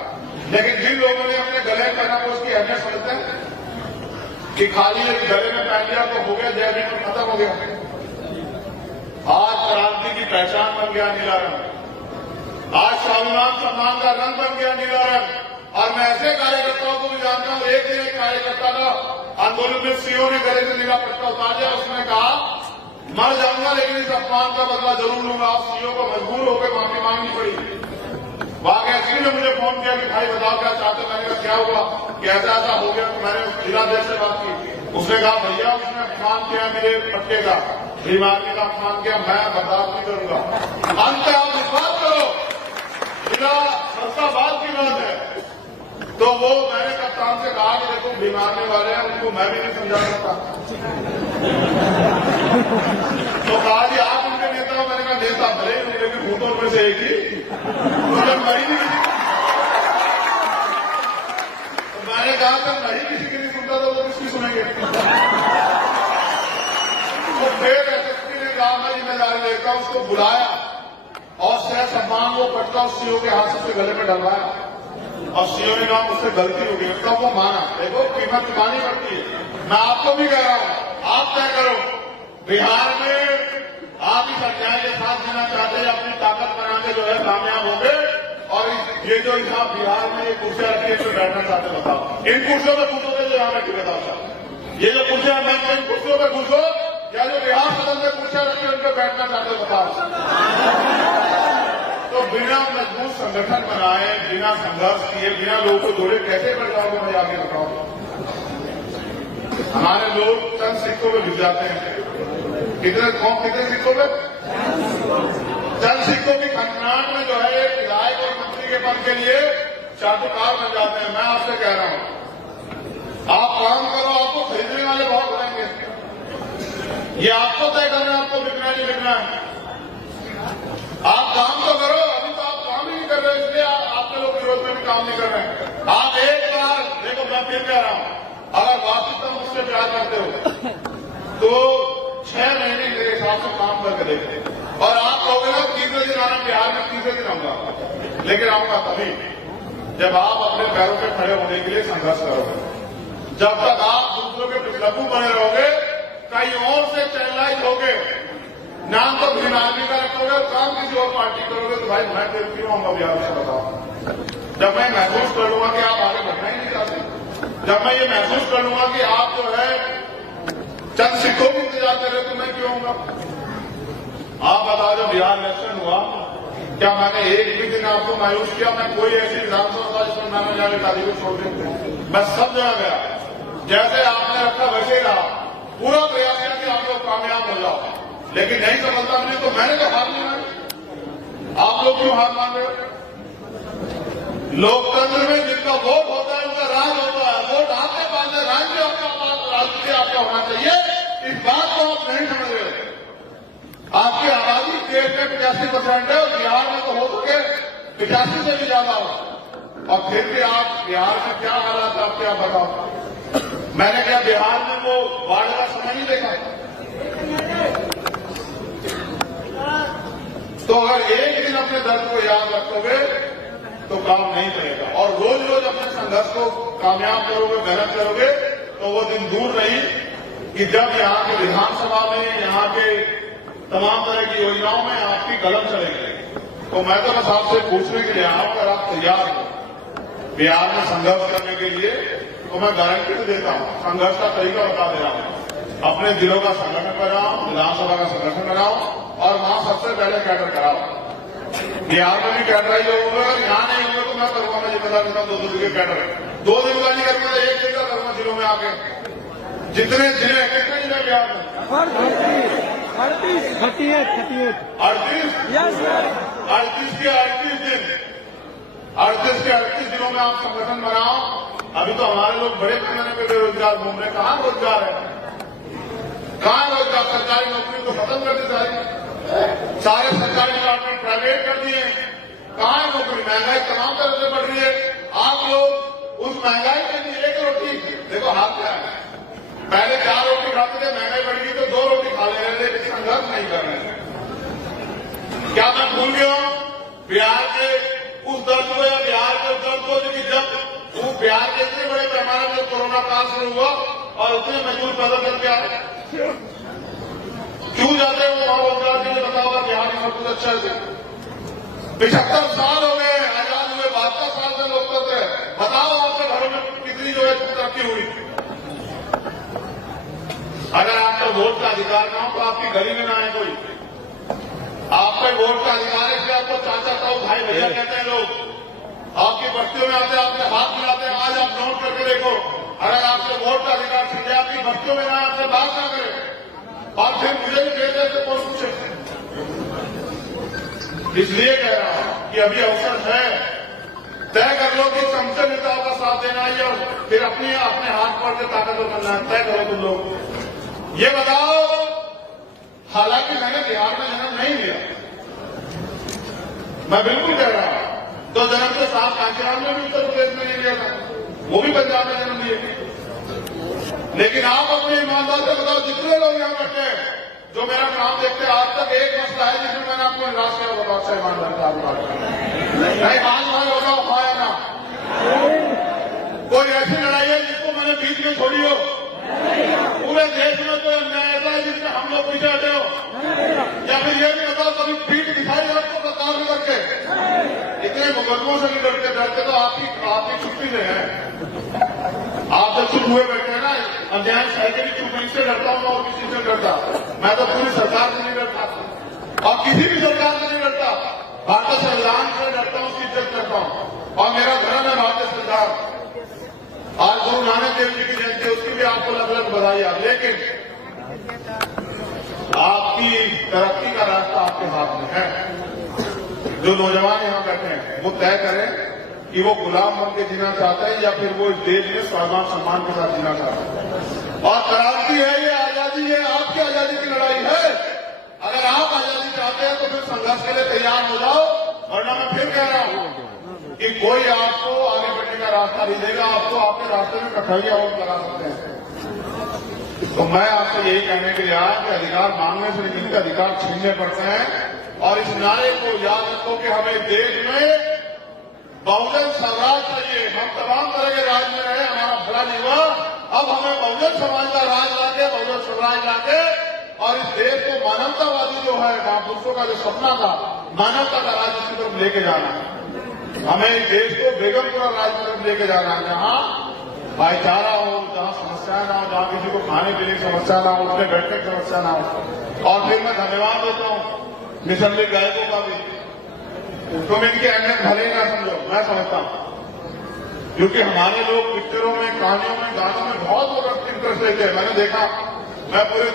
लेकिन जिन लोगों ने अपने गले पहना वो उसकी अहमियत समझते हैं कि खाली एक गले में पहन लिया तो हो गया, जय भीम में खत्म हो गया। आज क्रांति की पहचान बन गया नीला रंग, आज स्वाभिमान सम्मान का रंग बन गया नीला रंग। और मैं ऐसे कार्यकर्ताओं को भी जानता हूं, एक दिन एक कार्यकर्ता का आंदोलन में सीओ ने गले से नीला पट्टा उतार दिया, उसने कहा मर जाऊंगा लेकिन इस अपमान का बदला जरूर लूंगा। सीओ को मजबूर होकर माफी मांगनी पड़ी। वहां एसपी ने मुझे फोन किया कि भाई बताओ क्या चाहते हो। मैंने कहा क्या हुआ, कि ऐसा ऐसा हो गया। तो मैंने जिलाध्यक्ष से बात की, उसने कहा भैया उसने अपमान किया मेरे पट्टे का, बीमारी का अपमान किया, मैं बर्दाश्त नहीं करूंगा। अंत आप विश्वास करो, जिला सबका बात की बात है। तो वो मैंने कप्तान से कहा कि देखो बीमारने वाले हैं, उनको मैं भी नहीं समझा सकता। तो कहा जी आप उनके नेता हो। मैंने कहा नेता भले ही उनके भी भूतों में से एक ही, तो जब मरी नहीं तो मैंने कहा जब नहीं किसी की नहीं सुनता तो वो किसकी सुनेंगे। तो फिर एसएसपी ने कहा मैं जिम्मेदारी लेता हूं, उसको बुलाया और सह सम्मान वो पटका उस सीओ के हाथ से उसके गले में डलवाया। और सीओ ने कहा मुझसे गलती हो गई, तब वो माना। देखो कीमत चुकानी पड़ती है। मैं आपको भी कह रहा हूं, आप तय करो बिहार में आप इस अन्याय के साथ जीना चाहते हैं, अपनी ताकत बना के जो है कामयाब होंगे। और ये जो यहाँ बिहार में ये कुर्सियां रखी है, बैठना चाहते बताओ, इन कुर्सियों पर घुसोगे जो यहाँ बैठी बताओ साहब, ये जो कुर्सियां मैं इन कुर्सियों पर घुसो या जो बिहार सदन में कुर्सियां रखी है उन पर बैठना चाहते बताओ। तो बिना मजबूत संगठन बनाए, बिना संघर्ष किए, बिना लोगों को जोड़े कैसे बढ़ जाओगे, मुझे आगे बताओ। हमारे लोग चंद सिक्कों में भिज जाते हैं। कितने सिक्कों में? चंद सिक्कों की खनखनाहट में जो है एक विधायक और मंत्री के पद के लिए चाटुकार बन जाते हैं। मैं आपसे कह रहा हूं, आप काम करो, आपको खरीदने वाले बहुत बनेंगे। ये आपको तय करना है, आपको बिकना नहीं बिकना है। आप काम तो करो, अभी तो आप काम ही नहीं कर रहे, इसलिए आपके लोग विरोध में भी काम नहीं कर रहे हैं। आप एक बार देखो, मैं फिर कह रहा हूं, अगर वास्तविकता मुझसे प्यार करते हो तो 6 महीने के हिसाब से काम करके देखते। और आप कहोगे ना तीसरे दिन आना, बिहार में तीसरे दिन आऊंगा, लेकिन आऊंगा तभी जब आप अपने पैरों पे खड़े होने के लिए संघर्ष करोगे। जब तक आप दूसरों के पिछलप्पू बने रहोगे, कहीं और से चैनलाइज होगे, नाम तो ग्रीन आर्मी का रखोगे और काम किसी और पार्टी करोगे, तो भाई मैं फिर क्यों आऊंगा बिहार से बताओ। जब मैं महसूस कर लूंगा कि आप आगे बढ़ना ही नहीं चाहते, जब मैं ये महसूस कर लूंगा कि आप जो है चंद सिक्कों की इंतजार कर रहे, तो मैं क्यों आऊंगा। आप बताओ, जब बिहार इलेक्शन हुआ क्या मैंने एक भी दिन आपको मायूस किया? मैं कोई ऐसी विधानसभा था जिसमें मैंने जाने शादी को छोड़ दिया, मैं सब जगह गया, जैसे आपने रखा वैसे ही रहा, पूरा प्रयास किया कि आप लोग कामयाब हो जाओ। लेकिन नहीं समझता मैंने, तो मैंने तो हार नहीं मानी। आप लोग क्यों हार मान रहे हो? लोकतंत्र में जिनका वोट होता है उनका राज होता है। वोट आपके पास है, राज्य आपका पास, राष्ट्रीय आपका होना चाहिए। इस बात को आप नहीं समझ रहे हो। आपकी आबादी देश में 85% है और बिहार में तो हो सके 85 से भी ज्यादा हो, और फिर भी आप बिहार में क्या हालात आपके आप बताओ। मैंने क्या बिहार में वो बाढ़ का समय नहीं देखा? तो अगर एक दिन अपने दर्द को याद रखोगे तो काम नहीं चलेगा, और रोज रोज अपने संघर्ष को कामयाब करोगे, मेहनत करोगे, तो वो दिन दूर नहीं कि जब यहाँ के विधानसभा में, यहाँ के तमाम तरह की योजनाओं में आपकी कलम चलेगी। तो मैं तो बस आपसे पूछने के लिए आया हूं, अगर आप तैयार हो बिहार में संघर्ष करने के लिए, तो मैं गारंटी तो देता हूं, संघर्ष का तरीका बता दे रहा हूं। अपने जिलों का संगठन कराओ, विधानसभा का संगठन कराओ, और वहां सबसे पहले कैडर कराओ। बिहार में भी कैडराइज होगा, यहाँ नहीं होगा तो मैं करूंगा, मैं जिम्मेदार देता हूं 2 दिन के कैडर। 2 दिन का नहीं करूंगा, 1 दिन का करूंगा जिलों में आके। जितने जिले, कितने जिले बिहार में? 38 के 38 दिन, 38 के 38 दिनों में आप संगठन बनाओ। अभी तो हमारे लोग बड़े पैमाने पे बेरोजगार घूम रहे, कहाँ रोजगार है, कहाँ रोजगार? सरकारी नौकरी को खत्म कर दी सारी। सारे सरकारी डिपार्टमेंट प्राइवेट कर दिए। कहाँ है नौकरी? महंगाई तमाम तरह से बढ़ रही है। आप लोग उस महंगाई के लिए एक रोटी, देखो हाथ क्या है, पहले 4 रोटी खाते थे, महंगाई बढ़ गई तो 2 रोटी खा ले रहे थे, संघर्ष नहीं कर रहे हैं। क्या मैं भूल गया हूं बिहार के उस दर्द को या बिहार के उस दर्द को, जो कि जब वो बिहार के इतने बड़े पैमाने पर कोरोना काल शुरू हुआ और उतने मजदूर पैदा करके आए, क्यों जाते हैं वो वहां रोजगार के लिए? बताओ, बिहार में सब कुछ अच्छा है। 75 साल हो गए आजाद हुए, 72 साल से लोग करते हैं। बताओ आपके घरों में कितनी जो है तरक्की हुई? अगर आपका वोट का अधिकार ना हो तो आपकी गली में ना आए कोई। आपका वोट का अधिकार है, इसलिए आपको चाचा ताऊ भाई भैया कहते हैं लोग। आपकी बस्तियों में आते, आपके हाथ मिलाते हैं। आज आप नोट करके देखो, अगर आपसे वोट का अधिकार छिन जाए, आपकी बस्तियों में ना आपसे बात ना करें और फिर मुझे भी कहते थे कौन पूछे। इसलिए कह रहा हूं कि अभी अवसर है, तय कर लो कि समझे नेताओं का साथ देना है और फिर अपने हाथ पर के ताकतवर करना है। तय करो तुम लोग। ये बताओ, हालांकि मैंने बिहार में जन्म नहीं लिया, मैं बिल्कुल कह रहा हूं, तो जन्म के साथ कांचीराम में भी उत्तर प्रदेश में नहीं लिया था, वो भी पंजाब में जन्म लिए। लेकिन आप अपने ईमानदार से बताओ, जितने लोग यहां बैठे हैं जो मेरा काम देखते हैं, आज तक एक मसला है जिसमें मैंने आपको निराश किया? बताओ, अच्छा ईमानदार का नहीं बात होगा उठाया ना। कोई ऐसी लड़ाई है जिसको मैंने बीच में छोड़ी हो? पूरे देश में कोई अन्याय ऐसा है जिसमें हम लोग पीछे हटे हो? या फिर ये भी बताओ, कभी पीठ दिखाई आपको कतार में करके? इतने मुकदमों से नहीं डरते तो आपकी छुट्टी से है। आप तो चुप हुए बैठे हैं ना। अन्याय साइकिल की चुप से डरता हूं, और किसी से डरता? मैं तो पूरी सरकार से नहीं डरता और किसी भी सरकार से नहीं डरता। भारतीय संविधान से डरता हूं, उसकी इज्जत करता हूं और मेरा धर्म है भारतीय संविधान। आज गुरु नानक देव जी की जयंती, उसकी भी आपको अलग अलग बधाई। लेकिन आपकी तरक्की का रास्ता आपके हाथ में है। जो नौजवान यहां बैठे हैं वो तय करें कि वो गुलाम बन के जीना चाहते हैं या फिर वो इस देश में स्वाभिमान सम्मान के साथ जीना चाहते हैं। और क्रांति है, ये आजादी है, आपकी आजादी की लड़ाई है। अगर आप आजादी चाहते हैं तो फिर संघर्ष के लिए तैयार हो जाओ, वरना मैं फिर कह रहा हूं कि कोई आपको आगे बढ़ने का रास्ता नहीं देगा। आपको आपके रास्ते में कठिनाइयां और लगा सकते हैं। तो मैं आपसे यही कहने के लिए आया कि अधिकार मांगने से जिनके अधिकार छीनने पड़ते हैं, और इस नारे को याद रखो कि हमें देश में बहुजन स्वराज चाहिए। हम तमाम तरह के राज में रहे, हमारा भला नहीं हुआ। अब हमें बहुजन समाज का राज लाके, बहुजन स्वराज लाके और इस देश को मानवतावादी जो है, महापुरुषों का जो सपना था, मानवता का राज की तरफ लेके जाना है। हमें इस देश को बेगमपुरा राज की तरफ लेके जाना है, जहां भाईचारा हो, जहां समस्या ना हो, जहां किसी को खाने पीने की समस्या ना हो, उठने बैठने की समस्या ना हो। और फिर मैं धन्यवाद देता हूं मिशन लीग गायकों का भी। तुम इनकी अहमियत भले ही ना समझो, मैं समझता हूं, क्योंकि हमारे लोग पिक्चरों में, कहानियों में, गानों में बहुत लोग इंटरेस्ट लेते हैं। मैंने देखा, मैं पूरे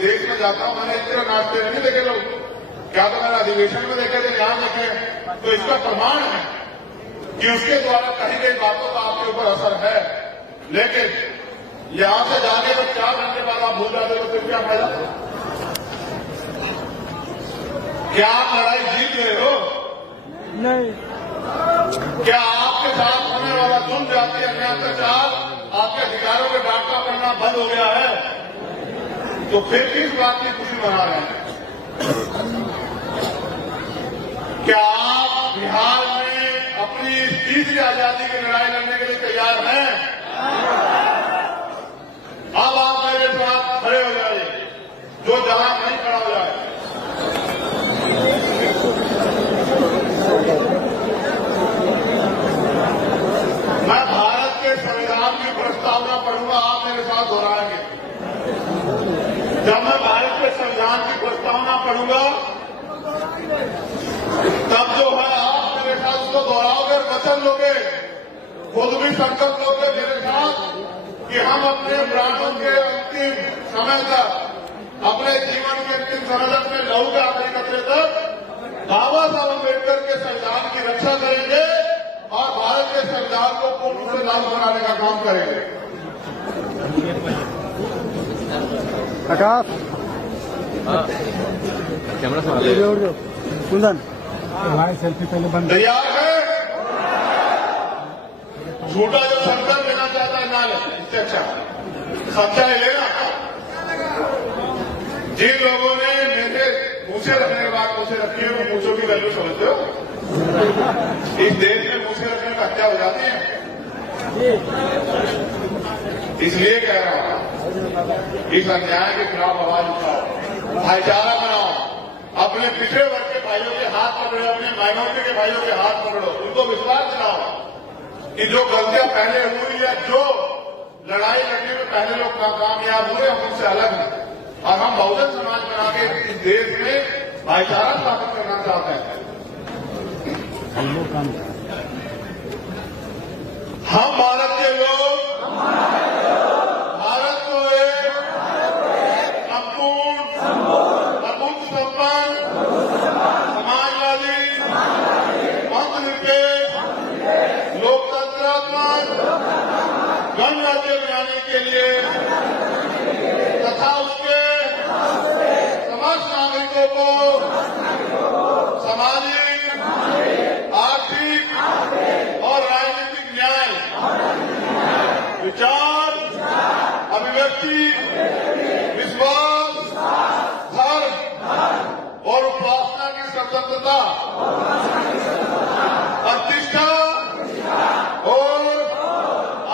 देश में जाता हूं, मैंने इस तरह नाचते नहीं देखे लोग। क्या तो मैंने अधिवेशन में देखे थे, यहां देखे, तो इसका प्रमाण है कि उसके द्वारा कही गई बातों का आपके ऊपर असर है। लेकिन यहां से जाने में 4 घंटे बाद आप भूल जाते तो फिर क्या फायदा? क्या आप लड़ाई जीत गए हो? नहीं। क्या आपके साथ होने वाला जुल्म, जाति, अन्याय, अत्याचार आपके अधिकारों के डाका करना बंद हो गया है? तो फिर किस बात की खुशी मना रहे हैं? क्या आप बिहार में अपनी तीसरी आजादी की लड़ाई लड़ने के लिए तैयार हैं? अब आप मेरे साथ खड़े हो जाइए, जो जहां नहीं खड़ा हो जाए। मैं भारत के संविधान की प्रस्तावना पढ़ूंगा, आप मेरे साथ दोहराएंगे। जब मैं भारत के संविधान की प्रस्तावना पढ़ूंगा तब जो है आप मेरे साथ उसको दोहराओगे, वचन लोगे, खुद भी संकल्प लोगे मेरे साथ कि हम अपने प्राणों के अंतिम समय तक, अपने जीवन के अंतिम समय तक, में लहू के आखिरी कतरे तक बाबा साहब अम्बेडकर के संविधान की रक्षा करेंगे और भारत के संविधान को पूर्ण रूप से लागू बनाने का काम करेंगे। आकाश कैमरा से जोड़ दो कुंदन भाई सेल्फी पहले बंद तैयार है। झूठा जो संकल्प लेना चाहता है ना ले, इससे अच्छा सच्चाई लेना। जिन लोगों ने मेरे मूछे रखने के बाद मूछे रखी है, वो मूछों की वैल्यू समझते हो? इस देश में मूछे रखने का हत्या हो जाती है। इसलिए कह रहा हूं, इस अन्याय के खिलाफ आवाज उठाओ, भाईचारा बनाओ, अपने पिछड़े वर्ग के भाइयों के हाथ पकड़ो, अपने माइनॉरिटी के भाइयों के हाथ पकड़ो, उनको विश्वास दिलाओ कि जो गलतियां पहले हुई है, जो लड़ाई लड़ने में पहले लोग कामयाब हुए, हम उनसे अलग हैं और हम बहुजन समाज बना के इस देश में भाईचारा स्थापित करना चाहते हैं। हम भारत के लोग भारत को एक संपूर्ण अभूत संपन्न समाजवादी धर्मनिरपेक्ष लोकतंत्रात्मक गणराज्य बनाने के लिए तथा उसके समस्त नागरिकों को सामाजिक, आर्थिक और राजनीतिक न्याय, विचार, अभिव्यक्ति, विश्वास, धर्म और उपासना की स्वतंत्रता, प्रतिष्ठा और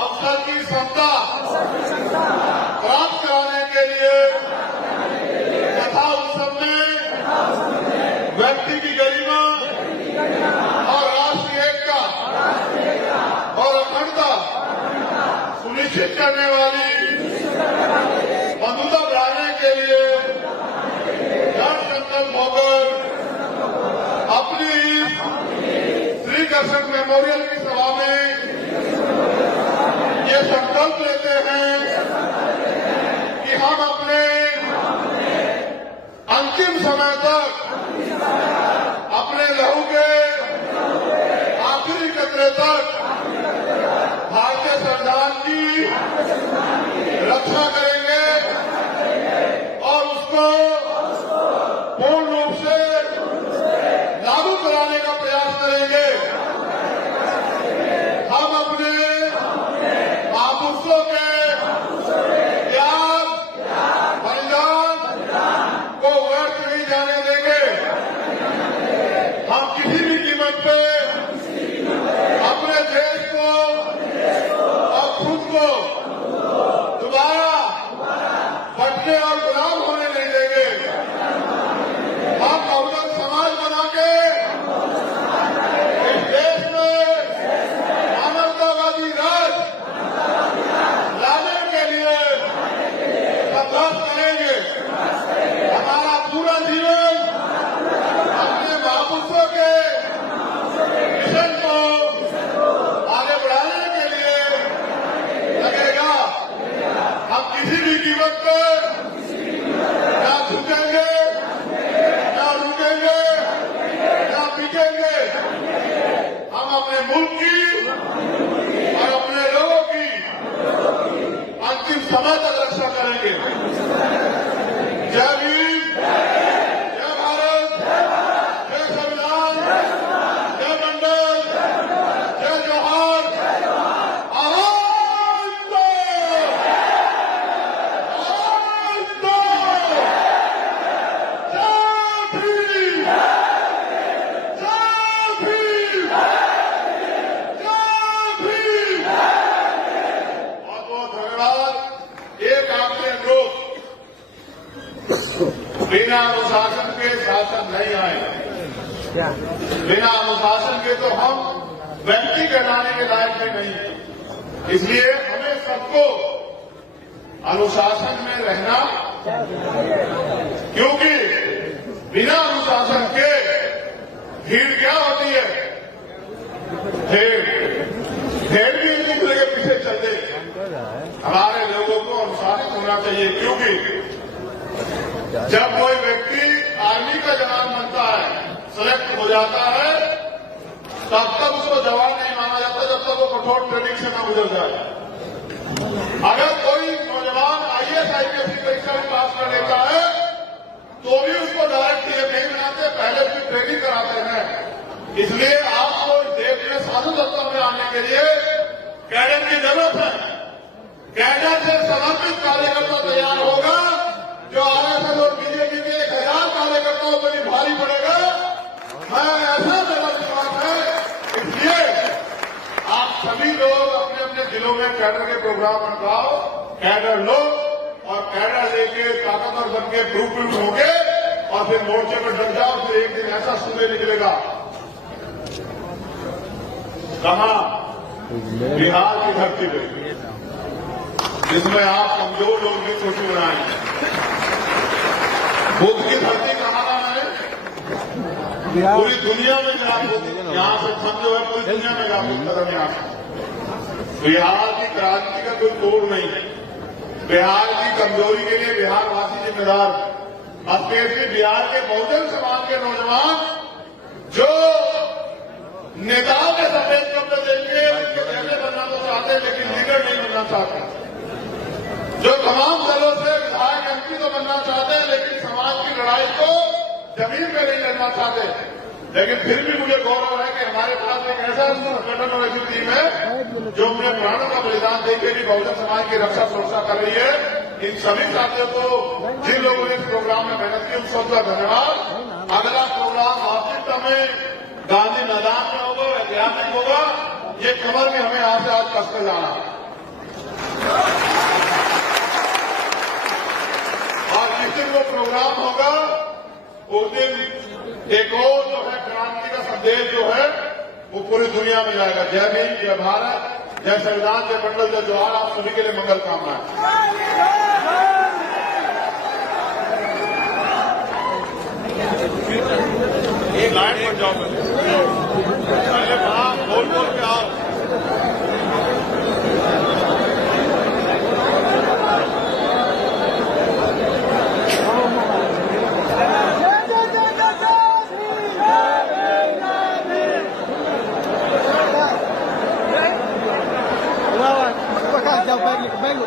अवसर की समता प्राप्त कराने के लिए तथा उस सब में व्यक्ति की गरिमा और राष्ट्रीय एकता और अखंडता सुनिश्चित करने वाली बंधुता बढ़ाने के लिए दृढ़ संकल्प होकर अपनी श्री कृष्ण मेमोरियल की सभा में ये संकल्प लेते हैं कि हम अपने अंतिम समय तक अपने लहू के आखिरी कतरे तक भारतीय संविधान की रक्षा करेंगे और उसको पूर्ण रूप से लागू कराने का प्रयास करेंगे। हम अपने महापुरुषों के त्याग बलिदान को व्यर्थ नहीं जाने देंगे। हम किसी भी कीमत पे अपने देश को और खुद को दोबारा बटने और गुलाम होने नहीं देंगे। हम बहुजन समाज बना के इस देश में मानवतावादी राज लाने के लिए संघर्ष करेंगे। हमारा पूरा जीवन अपने महापुरुषों के मिशन को आगे बढ़ाने के लिए लगेगा। हम किसी भी कीमत पर ना झुकेंगे, ना रुकेंगे, ना बिकेंगे। हम अपने मुल्क की और अपने लोगों की अंतिम समय तक रक्षा करेंगे। जय भीम, जय भारत, जय संविधान, जय मंडल, जय जोहार। आवाज दो, आवाज दो। जय भीम, जय भीम, जय भीम। बहुत बहुत धन्यवाद। एक आपसे अनुरोध, बिना अनुशासन के शासन नहीं आएगा। बिना अनुशासन के तो हम व्यक्ति कहलाने के लायक भी नहीं है। इसलिए हमें सबको अनुशासन में रहना, क्योंकि बिना अनुशासन के भीड़ क्या होती है? भेड़ भी एक दूसरे के पीछे चलते। हमारे लोगों को अनुशासित होना चाहिए, क्योंकि जब कोई व्यक्ति आर्मी का जवान बनता है, सेलेक्ट हो जाता है, तब तक उसको जवान नहीं माना जाता जब तक वो कठोर ट्रेनिंग से न गुजर जाए। अगर कोई नौजवान IAS IPS की परीक्षा में पास कर लेता है तो भी उसको डायरेक्ट सीएम नहीं बनाते, पहले उसकी ट्रेनिंग कराते हैं। इसलिए आपको इस देश में शासन सत्ता में आने के लिए कैडर की जरूरत है। कैडर से समर्पित कार्यकर्ता तैयार होगा जो आरएसएस और बीजेपी के 1000 कार्यकर्ताओं पर भी भारी पड़ेगा। मैं ऐसा मेरा विश्वास है। इसलिए आप सभी लोग अपने अपने जिलों में कैडर के प्रोग्राम बनाओ, कैडर लो और कैडर लेके ताकतवर बन के प्रूफ होंगे और फिर मोर्चे पर डट जाओ। फिर एक दिन ऐसा सुबह निकलेगा, कहां बिहार की धरती पे, जिसमें आप कमजोर लोग भी खुशी बनाएंगे। बुद्ध की धरती कहां है? पूरी दुनिया में यहाँ से जो है पूरी दुनिया में व्यापक कदम यहाँ से। बिहार की क्रांति का कोई तोड़ नहीं है। बिहार की कमजोरी के लिए बिहारवासी जिम्मेदार, स्पेशली बिहार के बहुजन समाज के नौजवान जो नेताओं के सफेद कपड़े देंगे, उनके जैसे बनना तो चाहते हैं लेकिन लीडर नहीं बनना चाहते। जो तमाम दलों से विधायक एमपी तो बनना चाहते हैं लेकिन समाज की लड़ाई को जमीन में नहीं लड़ना चाहते। लेकिन फिर भी मुझे गौरव है कि हमारे पास एक ऐसा संगठन और ऐसी टीम है जो अपने प्राणों का बलिदान देकर भी बहुजन समाज की रक्षा सुरक्षा कर रही है। इन सभी साथियों को, जिन लोगों ने इस प्रोग्राम में मेहनत की, उन सबका धन्यवाद। अगला प्रोग्राम वास्तविकता में गांधी मैदान में होगा, ऐतिहासिक होगा। ये खबर भी हमें यहां से आज कसकर जाना है। और जिस दिन वो प्रोग्राम होगा उस दिन एक और जो है क्रांति का संदेश जो है वो पूरी दुनिया में जाएगा। जय भीम, जय भारत, जय संविधान, जय मंडल, जय जोहार। आप सभी के लिए मंगल कामनाएं। एक लाइन पर जाओ, पहले वहां बोल के आओ। Vengo.